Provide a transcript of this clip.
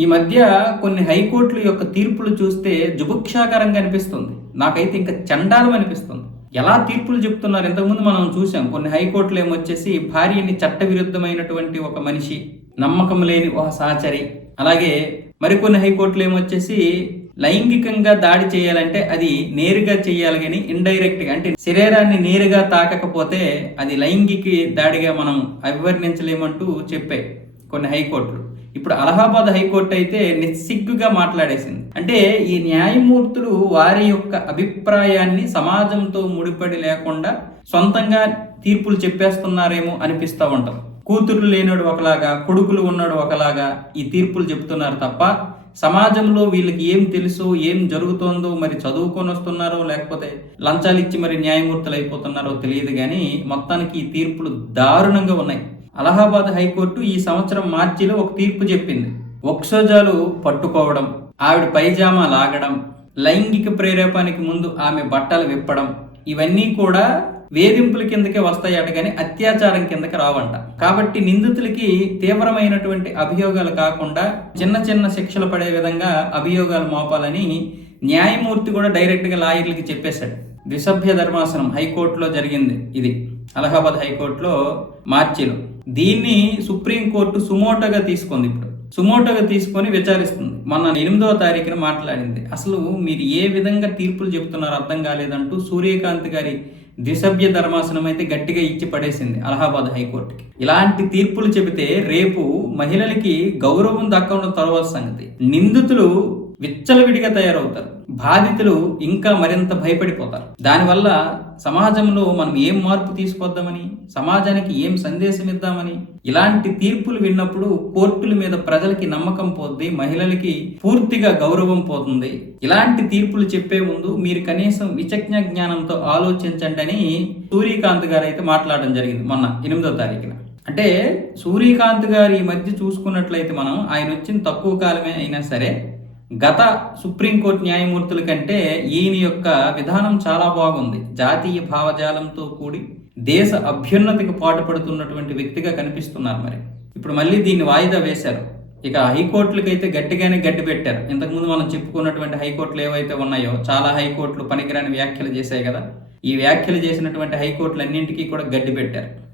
ఈ మధ్య కొన్ని హైకోర్టుల యొక్క తీర్పులు చూస్తే జుభుక్షాకరంగా అనిపిస్తుంది. నాకైతే ఇంకా చండాలం అనిపిస్తుంది. ఎలా తీర్పులు చెప్తున్నారు? ఇంతకుముందు మనం చూసాం కొన్ని హైకోర్టులు ఏమొచ్చేసి భార్యని చట్టవిరుద్ధమైనటువంటి ఒక మనిషి నమ్మకం లేని ఒక సహచరి అలాగే మరికొన్ని హైకోర్టులు ఏమొచ్చేసి లైంగికంగా దాడి చేయాలంటే అది నేరుగా చేయాలి కానీ ఇండైరెక్ట్గా అంటే శరీరాన్ని నేరుగా తాకకపోతే అది లైంగిక దాడిగా మనం అభివర్ణించలేమంటూ చెప్పాయి కొన్ని హైకోర్టులు. ఇప్పుడు అలహాబాద్ హైకోర్టు అయితే నిస్సిగ్గుగా మాట్లాడేసింది. అంటే ఈ న్యాయమూర్తులు వారి యొక్క అభిప్రాయాన్ని సమాజంతో ముడిపడి లేకుండా సొంతంగా తీర్పులు చెప్పేస్తున్నారేమో అనిపిస్తూ ఉంటాం కూతురు లేనాడు ఒకలాగా కొడుకులు ఉన్నాడు ఒకలాగా ఈ తీర్పులు చెప్తున్నారు తప్ప సమాజంలో వీళ్ళకి ఏం తెలుసు ఏం జరుగుతోందో మరి చదువుకొని వస్తున్నారో లేకపోతే లంచాలు ఇచ్చి మరి న్యాయమూర్తులు అయిపోతున్నారో తెలియదు కానీ మొత్తానికి ఈ తీర్పులు దారుణంగా ఉన్నాయి. అలహాబాద్ హైకోర్టు ఈ సంవత్సరం మార్చిలో ఒక తీర్పు చెప్పింది. ఒక్సోజాలు పట్టుకోవడం ఆవిడ పైజామా లాగడం లైంగిక ప్రేరేపానికి ముందు ఆమె బట్టలు విప్పడం ఇవన్నీ కూడా వేధింపుల కిందకే వస్తాయట కానీ అత్యాచారం కిందకి రావంట. కాబట్టి నిందితులకి తీవ్రమైనటువంటి అభియోగాలు కాకుండా చిన్న చిన్న శిక్షలు పడే విధంగా అభియోగాలు మోపాలని న్యాయమూర్తి కూడా డైరెక్ట్గా లాయర్లకి చెప్పేశాడు. ద్విసభ్య ధర్మాసనం హైకోర్టులో జరిగింది ఇది. అలహాబాద్ హైకోర్టులో మార్చిలో. దీన్ని సుప్రీంకోర్టు సుమోటోగా తీసుకుంది ఇప్పుడు. సుమోటోగా తీసుకొని విచారిస్తుంది. మొన్న ఎనిమిదవ తారీఖున మాట్లాడింది. అసలు మీరు ఏ విధంగా తీర్పులు చెప్తున్నారో అర్థం కాలేదంటూ సూర్యకాంత్ గారి ద్విసభ్య ధర్మాసనం అయితే గట్టిగా ఇచ్చి పడేసింది అలహాబాద్ హైకోర్టుకి. ఇలాంటి తీర్పులు చెబితే రేపు మహిళలకి గౌరవం దక్కడం తర్వాత సంగతి. నిందితులు విచ్చలవిడిగా తయారవుతారు. బాధితులు ఇంకా మరింత భయపడిపోతారు. దానివల్ల సమాజంలో మనం ఏం మార్పు తీసుకొద్దామని సమాజానికి ఏం సందేశం ఇద్దామని ఇలాంటి తీర్పులు విన్నప్పుడు కోర్టుల మీద ప్రజలకి నమ్మకం పోద్ది మహిళలకి పూర్తిగా గౌరవం పోతుంది. ఇలాంటి తీర్పులు చెప్పే ముందు మీరు కనీసం విచక్షణ జ్ఞానంతో ఆలోచించండి అని సూర్యకాంత్ గారు అయితే మాట్లాడడం జరిగింది మొన్న ఎనిమిదో తారీఖున. అంటే సూర్యకాంత్ గారు ఈ మధ్య చూసుకున్నట్లయితే మనం ఆయన వచ్చిన తక్కువ కాలమే అయినా సరే గత సుప్రీంకోర్టు న్యాయమూర్తుల కంటే ఈయన యొక్క విధానం చాలా బాగుంది. జాతీయ భావజాలంతో కూడి దేశ అభ్యున్నతికి పాటుపడుతున్నటువంటి వ్యక్తిగా కనిపిస్తున్నారు మరి. ఇప్పుడు మళ్ళీ దీన్ని వాయిదా వేశారు. ఇక హైకోర్టులకైతే గట్టిగానే గడ్డి పెట్టారు. ఇంతకుముందు మనం చెప్పుకున్నటువంటి హైకోర్టులు ఏవైతే ఉన్నాయో చాలా హైకోర్టులు పనికిరాని వ్యాఖ్యలు చేశాయి కదా. ఈ వ్యాఖ్యలు చేసినటువంటి హైకోర్టులన్నింటికీ కూడా గడ్డి పెట్టారు.